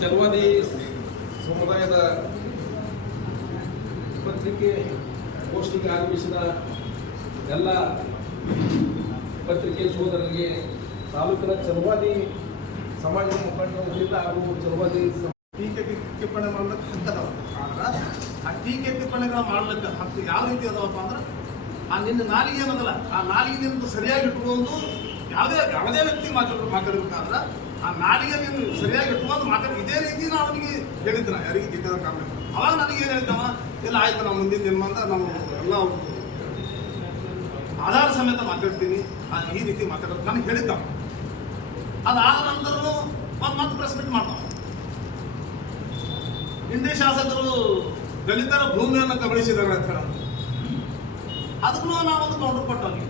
ಚಲವಾದಿ ಸಮುದಾಯದ ಪತ್ರಿಕೆ ಗೋಷ್ಠಿಗೆ ಆಗಮಿಸಿದ ಎಲ್ಲ ಪತ್ರಿಕೆ ಸೋದರರಿಗೆ ತಾಲೂಕಿನ ಚಲವಾದಿ ಸಮಾಜದ ಮುಖಂಡರಿಂದ ಹಾಗೂ ಚಲವಾದಿ ಟೀಕೆ ಟಿಪ್ಪಣಿ ಮಾಡ್ಲಿಕ್ಕೆ ಹಕ್ಕದವ. ಆದ್ರೆ ಆ ಟೀಕೆ ಟಿಪ್ಪಣಿಗಳ ಮಾಡ್ಲಿಕ್ಕೆ ಹಕ್ಕು ಯಾವ ರೀತಿ ಅದಾವಪ್ಪ ಅಂದ್ರೆ ಆ ನಿನ್ನ ನಾಲಿಗೆ ಏನದಲ್ಲ ಆ ನಾಲಿಗೆಯಿಂದ ಸರಿಯಾಗಿ ಇಟ್ಕೊಂಡು ಯಾವುದೇ ವ್ಯಕ್ತಿ ಮಾತಾಡಬೇಕಾದ್ರೆ ಆ ನಾಲಿಗೆ ನೀನು ಸರಿಯಾಗಿ ಇಟ್ಕೊಂಡು ಮಾತಾಡಿ ಇದೇ ರೀತಿ ನಾವು ಅವನಿಗೆ ಹೇಳಿದ್ದ ಯಾರಿಗೆ ಜಿದ್ದೇಂದ್ರ ಕಾಮಳೆ ಅವಾಗ ನನಗೆ ಏನು ಹೇಳ್ತಾವ ಇಲ್ಲ ಆಯ್ತು ನಾವು ಮುಂದಿನ ದಿನದಿಂದ ನಾವು ಎಲ್ಲ ಆಧಾರ ಸಮೇತ ಮಾತಾಡ್ತೀನಿ ಈ ರೀತಿ ಮಾತಾಡೋದು ನನಗೆ ಹೇಳಿದ್ದಾವ. ಅದಾದ ನಂತರ ಮತ್ತೆ ಪ್ರೆಸ್ ಮೀಟ್ ಮಾಡ್ತಾವ. ಇಂಡಿ ಶಾಸಕರು ದಲಿತರ ಭೂಮಿಯನ್ನು ಕಬಳಿಸಿದ್ದಾರೆ ಅಂತ ಹೇಳ ಅದಕ್ಕೂ ನಾವೊಂದು ಕೌಂಟರ್ ಕೊಟ್ಟವಿ.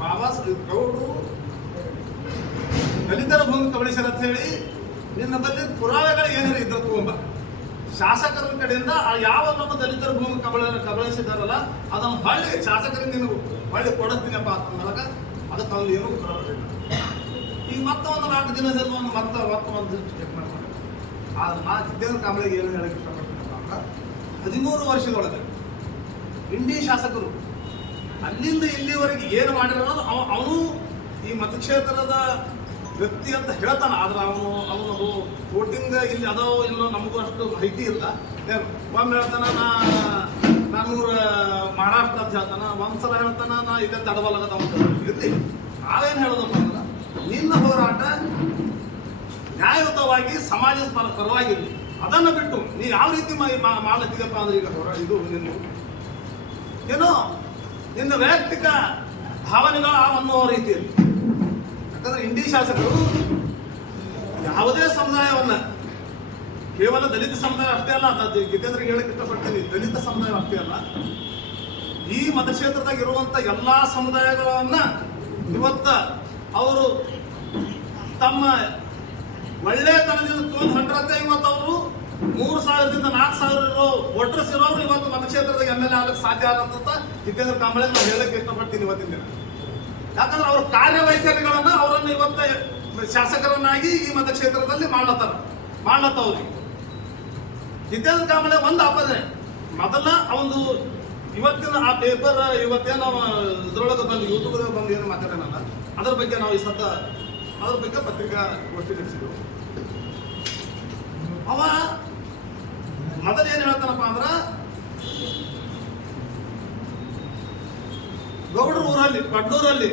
ಬಾಬಾ ಗೌಡರು ದಲಿತರ ಭೂಮಿ ಕಬಳಿಸ್ಯಾರ ಅಂತ ಹೇಳಿ ನಿನ್ನ ಬಗ್ಗೆ ಪುರಾವೆಗಳು ಏನಾರು ಇದ್ರ ತಗೊಂಬ ಶಾಸಕರ ಕಡೆಯಿಂದ ಯಾವ ನಮ್ಮ ದಲಿತರ ಭೂಮಿ ಕಬಳಿಸಿದಾರಲ್ಲ ಅದನ್ನು ಹೊಳ್ಳಿ ಶಾಸಕರಿಗೆ ನೀನು ಹೊಳ್ಳಿ ಕೊಡಿಸ್ತೀನಪ್ಪ ಅಂತಂದಾಗ ಅದಕ್ಕೆ ಅವ್ನು ಏನೂ ಉತ್ತರ ಬರಲಿಲ್ಲ. ಈಗ ಮತ್ತೆ ಒಂದು 4 ದಿನದಲ್ಲಿ ಒಂದು ಚೆಕ್ ಮಾಡ್ಕೊಂಡು ನಾ ಜಿದ್ದೇಂದ್ರ ಕಾಂಬ್ಳೆಗೆ ಏನು ಹೇಳಕ್ಕೆ ಇಷ್ಟಪಡ್ತೀನಪ್ಪ ಅಂದ್ರೆ 13 ವರ್ಷದೊಳಗೆ ಇಂಡಿ ಶಾಸಕರು ಅಲ್ಲಿಂದ ಇಲ್ಲಿವರೆಗೆ ಏನು ಮಾಡಿರೋದು ಅವನು ಈ ಮತಕ್ಷೇತ್ರದ ವ್ಯಕ್ತಿ ಅಂತ ಹೇಳ್ತಾನ. ಆದ್ರೆ ಅವನು ವೋಟಿಂಗ್ ಇಲ್ಲಿ ಅದೋ ಇಲ್ಲೋ ನಮಗೂ ಅಷ್ಟು ಮಾಹಿತಿ ಇಲ್ಲ. ಒಮ್ಮೆ ಹೇಳ್ತಾನ ನಾನು ಮಹಾರಾಷ್ಟ್ರ ಅಂತ ಹೇಳ್ತಾನ, ಒಂದ್ಸಲ ಹೇಳ್ತಾನ ನಾ ಇಲ್ಲೇ ತಡಬಲಗದ ಅಂತ ಇರ್ಲಿ. ನಾವೇನು ಹೇಳೋದಪ್ಪ ಅಂದ್ರೆ ನಿನ್ನ ಹೋರಾಟ ನ್ಯಾಯಯುತವಾಗಿ ಸಮಾಜದ ಪರವಾಗಿರಲಿ. ಅದನ್ನು ಬಿಟ್ಟು ನೀ ಯಾವ ರೀತಿ ಮಾಡ್ಲತ್ತಿದೆಪ್ಪ ಅಂದ್ರೆ ಈಗ ಇದು ಏನೋ ನಿನ್ನ ವೈಯಕ್ತಿಕ ಭಾವನೆಗಳ ಅನ್ನೋ ರೀತಿಯಲ್ಲಿ. ಯಾಕಂದ್ರೆ ಇಂಡಿ ಶಾಸಕರು ಯಾವುದೇ ಸಮುದಾಯವನ್ನ ಕೇವಲ ದಲಿತ ಸಮುದಾಯ ಅಷ್ಟೇ ಅಲ್ಲ, ಜಿತೇಂದ್ರಿಗೆ ಹೇಳಕ್ಕೆ ಇಷ್ಟಪಡ್ತೀನಿ, ದಲಿತ ಸಮುದಾಯ ಅಷ್ಟೇ ಅಲ್ಲ, ಈ ಮತಕ್ಷೇತ್ರದಾಗ ಇರುವಂತ ಎಲ್ಲಾ ಸಮುದಾಯಗಳನ್ನ ಇವತ್ತ ಅವರು ತಮ್ಮ ಒಳ್ಳೆತನದಿಂದ ತೊಗೊಂಡ್ರೆ ಇವತ್ತು ಅವರು 3,000ದಿಂದ 4,000 ಇರೋ ವೋಟರ್ಸ್ ಇರೋರು ಇವತ್ತು ಮತಕ್ಷೇತ್ರದಾಗ MLA ಆಗಕ್ಕೆ ಸಾಧ್ಯ ಆಗಂತ ಜಿತೇಂದ್ರ ಕಾಂಬ್ಳೆ ನಾನು ಹೇಳಕ್ಕೆ ಇಷ್ಟಪಡ್ತೀನಿ ಇವತ್ತಿನ ದಿನ. ಯಾಕಂದ್ರೆ ಅವ್ರ ಕಾರ್ಯವೈಖರಿಗಳನ್ನ ಅವರನ್ನು ಇವತ್ತ ಶಾಸಕರನ್ನಾಗಿ ಈ ಮತಕ್ಷೇತ್ರದಲ್ಲಿ ಮಾಡ್ಲತ್ತವ್ರಿ. ಜಿತೇಂದ್ರ ಕಾಂಬ್ಳೆ ಒಂದು ಆಪದೆ ಮೊದಲ ಒಂದು ಇವತ್ತಿನ ಆ ಪೇಪರ್ ಇವತ್ತೇನು ಇದ್ರೊಳಗೆ ಬಂದು ಯೂಟ್ಯೂಬ್ ಬಂದು ಏನು ಮಾತಾಡೋಣಲ್ಲ ಅದ್ರ ಬಗ್ಗೆ ನಾವು ಈ ಅದ್ರ ಬಗ್ಗೆ ಪತ್ರಿಕಾ ಗೋಷ್ಠಿ ನಡೆಸಿದ್ವು. ಅವ ಮೊದಲು ಏನ್ ಹೇಳ್ತಾನಪ್ಪ ಅಂದ್ರ ಗೌಡ್ರ ಊರಲ್ಲಿ ಪಡ್ನೂರಲ್ಲಿ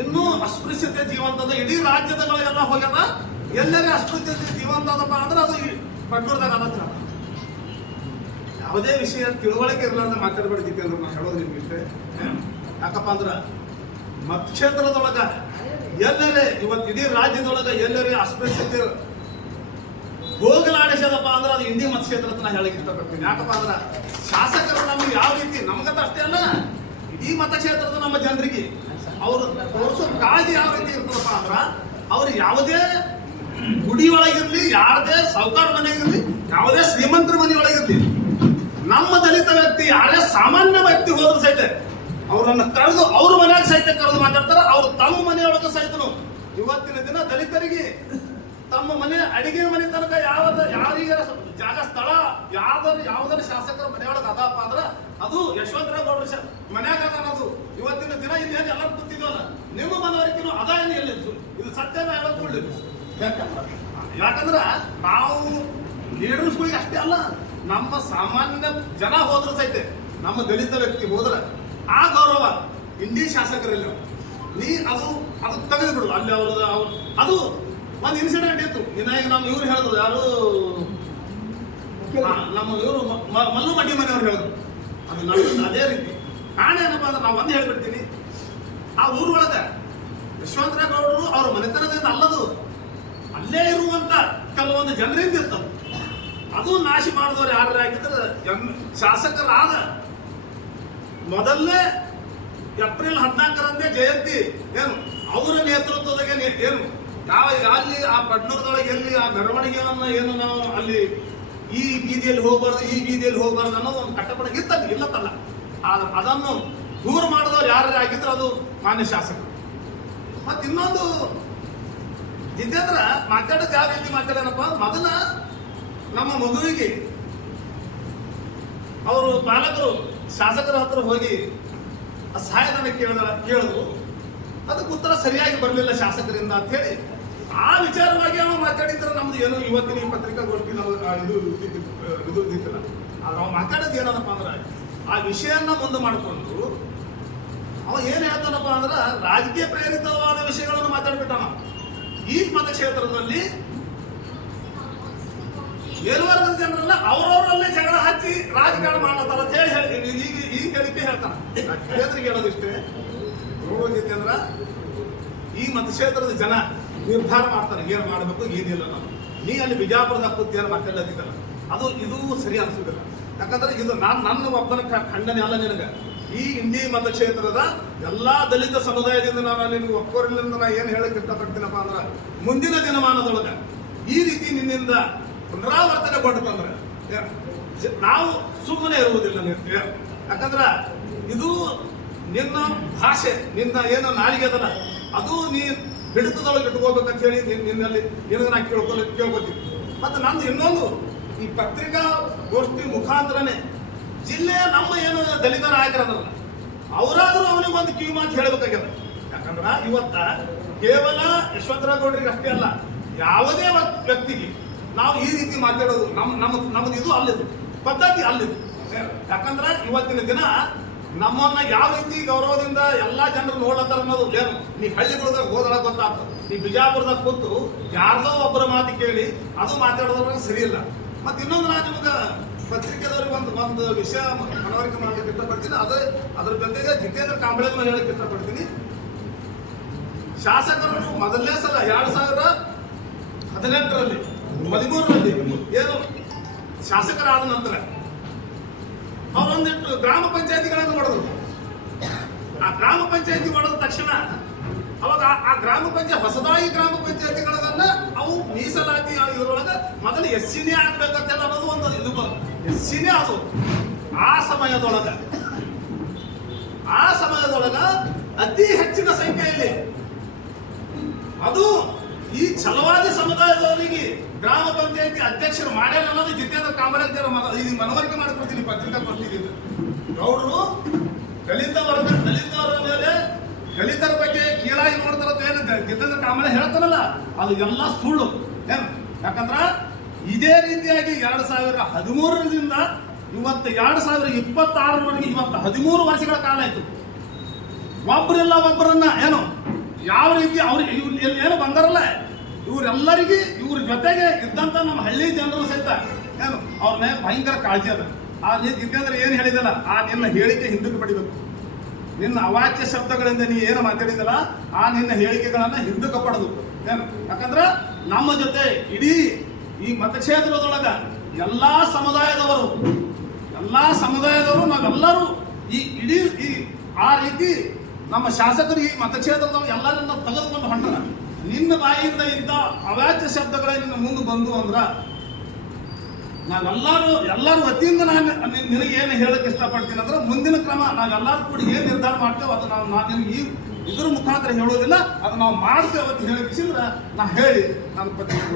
ಇನ್ನೂ ಅಸ್ಪೃಶ್ಯತೆ ಜೀವಂತದ ಇಡೀ ರಾಜ್ಯದಗಳೆಲ್ಲ ಹೋಗ್ಯದ, ಎಲ್ಲರೇ ಅಸ್ಪೃಶ್ಯತೆ ಜೀವಂತ ಅದಪ್ಪ ಅಂದ್ರೆ ಅದು ಪಡ್ನೂರ್ದಾಗ ಅದ. ಯಾವುದೇ ವಿಷಯ ತಿಳುವಳಿಕೆ ಇರಲಾರ್ದ ಮಾತಾಡಬೇಡಿದ್ದೆ ಅಂದ್ರೆ ನಾನು ಹೇಳೋದು ನಿಮ್ಗೆ ಇಷ್ಟೇ. ಯಾಕಪ್ಪ ಅಂದ್ರ ಮತಕ್ಷೇತ್ರದೊಳಗ ಎಲ್ಲರೇ ಇವತ್ತು ಇಡೀ ರಾಜ್ಯದೊಳಗ ಎಲ್ಲರೇ ಅಸ್ಪೃಶ್ಯತೆ ಹೋಗಲಾಡಿಸದಪ್ಪ ಅಂದ್ರೆ ಅದು ಇಂಡಿ ಮತಕ್ಷೇತ್ರ ಅಂತ ನಾನು ಹೇಳಕ್ ಇಷ್ಟಪಡ್ತೀನಿ. ಯಾಕಪ್ಪ ಅಂದ್ರ ಶಾಸಕರು ನಮ್ಗೆ ಯಾವ ರೀತಿ ನಮ್ಗಂತ ಅಷ್ಟೇ ಅಲ್ಲ ಇಡೀ ಮತಕ್ಷೇತ್ರದ ನಮ್ಮ ಜನರಿಗೆ ಅವ್ರು ತೋರಿಸೋ ಕಾಳಜಿ ಯಾವ ರೀತಿ ಇರ್ತದಪ್ಪ ಅಂದ್ರ ಅವ್ರು ಯಾವುದೇ ಗುಡಿ ಒಳಗಿರ್ಲಿ, ಯಾರದೇ ಸಾಹುಕಾರ ಮನೆಗಿರ್ಲಿ, ಯಾವುದೇ ಶ್ರೀಮಂತರ ಮನೆ ಒಳಗಿರ್ಲಿ, ನಮ್ಮ ದಲಿತ ವ್ಯಕ್ತಿ ಯಾರೇ ಸಾಮಾನ್ಯ ವ್ಯಕ್ತಿ ಹೋದ್ರು ಸಹಿತ ಅವರನ್ನ ಕರೆದು ಅವ್ರ ಮನೆಯಾಗ ಸಹಿತ ಕರೆದು ಮಾತಾಡ್ತಾರ. ಅವ್ರು ತಮ್ಮ ಮನೆಯೊಳಗ ಸಹಿತನು ಇವತ್ತಿನ ದಿನ ದಲಿತರಿಗೆ ತಮ್ಮ ಮನೆ ಅಡಿಗೆ ಮನೆ ತನಕ ಯಾರಿಗೆ ಜಾಗ ಸ್ಥಳ ಯಾವ್ದಾರ ಶಾಸಕರ ಮನೆಯೊಳಗೆ ಅದಪ್ಪ ಅಂದ್ರ ಅದು ಯಶವಂತರಾವ್ ಗೌಡ್ರ ಮನ್ಯಾಗ ಅನ್ನೋದು ಇವತ್ತಿನ ದಿನ ಇಲ್ಲಿ ಏನು ಎಲ್ಲ ಕೂತಿದ್ವಲ್ಲ ನಿಮ್ಮ ಮನವರಿಕೆನು ಅದ ಏನು ಎಲ್ಲಿ ಇದು ಸತ್ಯನ ಹೇಳೋದು. ಯಾಕಂದ್ರ ನಾವು ಲೀಡರ್ಸ್ಗಳಿಗೆ ಅಷ್ಟೇ ಅಲ್ಲ, ನಮ್ಮ ಸಾಮಾನ್ಯ ಜನ ಹೋದ್ರ ಸಹಿತ ನಮ್ಮ ದಲಿತ ವ್ಯಕ್ತಿ ಹೋದ್ರ ಆ ಗೌರವ ಇಂಡಿ ಶಾಸಕರಲ್ಲಿ ನೀ ಅದು ತೆಗೆದು ಬಿಡು. ಅಲ್ಲಿ ಅದು ಒಂದು ಇನ್ಸಿಡೆಂಟ್ ಇತ್ತು. ಈಗ ನಮ್ಮ ಇವ್ರು ಹೇಳಿದ್ರು, ಯಾರು ನಮ್ಮ ಇವರು ಮಲ್ಲು ಮಡ್ಡಿ ಮನೆಯವ್ರು ಹೇಳಿದ್ರು, ಅದು ಅದೇ ರೀತಿ. ನಾನೇನಪ್ಪ ಅಂದ್ರೆ ನಾವು ಒಂದು ಹೇಳ್ಬಿಡ್ತೀನಿ, ಆ ಊರೊಳಗ ಯಶವಂತರಾವ್ ಗೌಡರು ಅವ್ರ ಮನೆತನದಿಂದ ಅಲ್ಲದು ಅಲ್ಲೇ ಇರುವಂತ ಕೆಲವೊಂದು ಜನರಿಂದ ಇರ್ತವೆ. ಅದು ನಾಶಿ ಮಾಡಿದವ್ರು ಯಾರು ಆಗಿದ್ರೆ ಶಾಸಕರಾದ ಮೊದಲನೇ ಏಪ್ರಿಲ್ 14ರಂದೇ ಜಯಂತಿ ಏನು ಅವರ ನೇತೃತ್ವದಾಗ ಏನು ಅಲ್ಲಿ ಆ ಪಡ್ನೂರದೊಳಗೆ ಎಲ್ಲಿ ಆ ಮೆರವಣಿಗೆಯನ್ನ ಏನು ನಾವು ಅಲ್ಲಿ ಈ ಬೀದಿಯಲ್ಲಿ ಹೋಗಬಾರ್ದು ಅನ್ನೋದು ಒಂದು ಕಟ್ಟಪಡ ಇಲ್ಲತ್ತಲ್ಲ. ಅದನ್ನು ದೂರ ಮಾಡಿದವ್ರು ಯಾರು ಆಗಿದ್ರೆ ಅದು ಮಾನ್ಯ ಶಾಸಕರು. ಮತ್ತೆ ಇನ್ನೊಂದು ಜಿತೇಂದ್ರ ಮಾತಾಡೋದು ಯಾವ ರೀತಿ ಮಾತಾಡ್ಯಾನಪ್ಪ, ಮೊದಲ ನಮ್ಮ ಮಗುವಿಗೆ ಅವರು ಪಾಲಕರು ಶಾಸಕರ ಹತ್ರ ಹೋಗಿ ಸಹಾಯಧನ ಕೇಳಿದ್ರು, ಅದಕ್ಕೆ ಉತ್ತರ ಸರಿಯಾಗಿ ಬರಲಿಲ್ಲ ಶಾಸಕರಿಂದ ಅಂತ ಹೇಳಿ ಆ ವಿಚಾರವಾಗಿ ಅವ ಮಾತಾಡಿದ್ರೆ ನಮ್ದು ಏನು ಇವತ್ತಿನ ಈ ಪತ್ರಿಕಾಗೋಷ್ಠಿ ನಾವು ಇದು ಇದ್ದಿಲ್ಲ. ಆದ್ರೆ ಅವ ಮಾತಾಡೋದು ಏನಪ್ಪ ಅಂದ್ರೆ ಆ ವಿಷಯನ ಮುಂದೆ ಮಾಡಿಕೊಂಡು ಅವ ಏನ್ ಹೇಳ್ತಾನಪ್ಪ ಅಂದ್ರೆ ರಾಜಕೀಯ ಪ್ರೇರಿತವಾದ ವಿಷಯಗಳನ್ನು ಮಾತಾಡ್ಬಿಟ್ಟಾನ. ಈ ಮತಕ್ಷೇತ್ರದಲ್ಲಿ ಮೇಲ್ವರ್ಗದ ಜನರನ್ನ ಅವರವರಲ್ಲೇ ಜಗಳ ಹಚ್ಚಿ ರಾಜಕಾರಣ ಮಾಡತ್ತಾರ ಅಂತ ಹೇಳಿ ಈ ಹೇಳಿಕೆ ಹೇಳ್ತಾನೆ. ಕ್ಷೇತ್ರಕ್ಕೆ ಹೇಳೋದಿಷ್ಟೇ, ನೋಡೋದಿದೆ ಅಂದ್ರ ಈ ಮತಕ್ಷೇತ್ರದ ಜನ ನಿರ್ಧಾರ ಮಾಡ್ತಾರೆ ಏನ್ ಮಾಡಬೇಕು ಏನಿಲ್ಲ ನಾವು. ನೀ ಅಲ್ಲಿ ಬಿಜಾಪುರದ ಕೂತಿಯನ್ನು ಮಾತಾಡೋದಿದ್ದಲ್ಲ, ಅದು ಇದು ಸರಿ ಅನ್ಸುದಿಲ್ಲ. ಯಾಕಂದ್ರೆ ಇದು ನನ್ನ ಒಬ್ಬನ ಖಂಡನೆ ಅಲ್ಲ ನಿನಗ. ಈ ಇಂಡಿ ಮತಕ್ಷೇತ್ರದ ಎಲ್ಲಾ ದಲಿತ ಸಮುದಾಯದಿಂದ ನಾನು ನಿನಗೆ ಒಕ್ಕೋರಿಲಿಂದ ನಾ ಏನ್ ಹೇಳಕ್ ಇಷ್ಟಪಡ್ತೀನಪ್ಪ ಅಂದ್ರ ಮುಂದಿನ ದಿನಮಾನದೊಳಗ ಈ ರೀತಿ ನಿನ್ನಿಂದ ಪುನರಾವರ್ತನೆಗೊಂಡ್ರೆ ನಾವು ಸುಮ್ಮನೆ ಇರುವುದಿಲ್ಲ. ಯಾಕಂದ್ರ ಇದು ನಿನ್ನ ಭಾಷೆ, ನಿನ್ನ ಏನು ನಾಲಿಗೆ ಅದಲ್ಲ, ಅದು ನೀ ಹಿಡಿತದೊಳಗೆ ಇಟ್ಕೋಬೇಕಂತ ಹೇಳಿ ನಿನ್ನಲ್ಲಿ ನಿನಗೆ ನಾ ಕೇಳ್ಕೊತೀನಿ. ಮತ್ತೆ ನಂದು ಇನ್ನೊಂದು, ಈ ಪತ್ರಿಕಾ ಗೋಷ್ಠಿ ಮುಖಾಂತರನೇ ಜಿಲ್ಲೆಯ ನಮ್ಮ ಏನು ದಲಿತ ನಾಯಕರದಲ್ಲ ಅವರಾದ್ರೂ ಅವನಿಗೆ ಒಂದು ಕಿವಿ ಮಾತು ಹೇಳಬೇಕಾಗ್ಯದ. ಯಾಕಂದ್ರ ಇವತ್ತ ಕೇವಲ ಯಶವಂತರಾವ್ ಗೌಡ್ರಿಗೆ ಅಷ್ಟೇ ಅಲ್ಲ, ಯಾವುದೇ ವ್ಯಕ್ತಿಗೆ ನಾವು ಈ ರೀತಿ ಮಾತಾಡೋದು ನಮ್ದು ಇದು ಅಲ್ಲಿದು ಪದ್ಧತಿ ಅಲ್ಲಿದು. ಯಾಕಂದ್ರ ಇವತ್ತಿನ ದಿನ ನಮ್ಮನ್ನ ಯಾವ ರೀತಿ ಗೌರವದಿಂದ ಎಲ್ಲಾ ಜನರು ನೋಡ್ಲತ್ತಾರ ಅನ್ನೋದು ಏನು ನೀ ಹಳ್ಳಿಗಳದಾಗ ಹೋದಾಗ ಗೊತ್ತಾಗ್ತದೆ. ಈ ಬಿಜಾಪುರದಾಗ ಕೂತು ಯಾರ್ದೋ ಒಬ್ಬರ ಮಾತು ಕೇಳಿ ಅದು ಮಾತಾಡೋದ್ರಾಗ ಸರಿ ಇಲ್ಲ. ಮತ್ತೆ ಇನ್ನೊಂದು ನಾನು ನಿಮ್ಗ ಪತ್ರಿಕೆದವ್ರಿಗೆ ಒಂದು ವಿಷಯ ಮನವರಿಕೆ ಮಾಡ್ಲಿಕ್ಕೆ ಇಷ್ಟಪಡ್ತೀನಿ. ಅದ್ರ ಜೊತೆಗೆ ಜಿತೇಂದ್ರ ಕಾಂಬಳೆ ಮೇಲೆ ಹೇಳಕ್ ಇಷ್ಟಪಡ್ತೀನಿ. ಶಾಸಕರು ಮೊದಲನೇ ಸಲ 2018ರಲ್ಲಿ 13ರಲ್ಲಿ ಏನು ಶಾಸಕರಾದ ನಂತರ ಅವರೊಂದಿಟ್ಟು ಗ್ರಾಮ ಪಂಚಾಯತಿಗಳನ್ನು ಮಾಡಿದ್ರು. ಆ ಗ್ರಾಮ ಪಂಚಾಯತಿ ಮಾಡಿದ ತಕ್ಷಣ ಅವಾಗ ಆ ಗ್ರಾಮ ಪಂಚಾಯತ್ ಹೊಸದಾಗಿ ಗ್ರಾಮ ಪಂಚಾಯತಿಗಳನ್ನ ಅವು ಮೀಸಲಾತಿ ಇದ್ರೊಳಗ ಮೊದಲು SC ಆಗ್ಬೇಕಂತೆಲ್ಲ ಅನ್ನೋದು ಒಂದು ಇದು SC ಅದು. ಆ ಸಮಯದೊಳಗ ಅತಿ ಹೆಚ್ಚಿನ ಸಂಖ್ಯೆಯಲ್ಲಿ ಅದು ಈ ಛಲವಾದಿ ಸಮುದಾಯದವರಿಗೆ ಗ್ರಾಮ ಪಂಚಾಯತಿ ಅಧ್ಯಕ್ಷರು ಮಾಡ್ಯಾರ ಅನ್ನೋದು ಜಿತೇಂದ್ರ ಕಾಂಬಳೆ ಇದು ಮನವರಿಕೆ ಮಾಡಿಕೊಡ್ತೀನಿ ಪತ್ರಿಕಾ ಪತ್ರಿಕೆಯಿಂದ. ಗೌಡರು ದಲಿತವರ ಮೇಲೆ ದಲಿತರ ಬಗ್ಗೆ ಕೀಳಾಗಿ ನೋಡ್ತಾರ ಏನು ಜಿತೇಂದ್ರ ಕಾಂಬಳೆ ಹೇಳ್ತಾರಲ್ಲ, ಅದು ಎಲ್ಲ ಸುಳ್ಳು. ಏನು ಯಾಕಂದ್ರ ಇದೇ ರೀತಿಯಾಗಿ 2013ರಿಂದ ಇವತ್ತು 2026ರವರೆಗೆ ಇವತ್ತು 13 ವರ್ಷಗಳ ಕಾಲ ಆಯ್ತು. ಒಬ್ಬರಿಲ್ಲ ಒಬ್ಬರನ್ನ ಏನು ಯಾವ ರೀತಿ ಅವ್ರಿಗೆ ಏನು ಬಂದಾರಲ್ಲ ಇವರೆಲ್ಲರಿಗೆ ಇವ್ರ ಜೊತೆಗೆ ಇದ್ದಂತ ನಮ್ಮ ಹಳ್ಳಿ ಜನರು ಸಹಿತ ಏನು ಅವ್ರ ಮೇಲೆ ಭಯಂಕರ ಕಾಳಜಿ ಅದ. ಆ ಜಿತೇಂದ್ರ ಏನ್ ಹೇಳಿದಲ್ಲ ಆ ನಿನ್ನ ಹೇಳಿಕೆ ಹಿಂದಕ್ಕೆ ಪಡಿಬೇಕು. ನಿನ್ನ ಅವಾಚ್ಯ ಶಬ್ದಗಳಿಂದ ನೀ ಏನು ಮಾತಾಡಿದಲ್ಲ ಆ ನಿನ್ನ ಹೇಳಿಕೆಗಳನ್ನ ಹಿಂದಕ್ಕೆ ಪಡೆದು ಏನು. ಯಾಕಂದ್ರ ನಮ್ಮ ಜೊತೆ ಇಡೀ ಈ ಮತಕ್ಷೇತ್ರದೊಳಗ ಎಲ್ಲಾ ಸಮುದಾಯದವರು ನಾವೆಲ್ಲರೂ ಈ ಇಡೀ ಆ ರೀತಿ ನಮ್ಮ ಶಾಸಕರು ಈ ಮತಕ್ಷೇತ್ರದವರು ಎಲ್ಲರನ್ನ ತೆಗೆದುಕೊಂಡು ಹೊಂಟಾರ. ನಿನ್ನ ಬಾಯಿಯಿಂದ ಇದ್ದ ಅವಾಚ್ಯ ಶಬ್ದಗಳೇ ನಿನ್ನ ಮುಂದೆ ಬಂದು ಅಂದ್ರ ಎಲ್ಲರೂ ವತಿಯಿಂದ ನಾನು ನಿನಗೆ ಏನು ಹೇಳಕ್ ಇಷ್ಟಪಡ್ತೀನಿ ಅಂದ್ರೆ ಮುಂದಿನ ಕ್ರಮ ನಾವೆಲ್ಲರೂ ಕೂಡ ಏನ್ ನಿರ್ಧಾರ ಮಾಡ್ತೇವೆ ಅದು ನಾನು ನಿಮ್ಗೆ ಇದ್ರ ಮುಖಾಂತರ ಹೇಳೋದಿಲ್ಲ, ಅದು ನಾವು ಮಾಡ್ತೇವೆ ಅಂತ ಹೇಳಿದ್ರೆ ನಾ ಹೇಳಿ ನನ್ನ ಪತ್ರಿಕೆ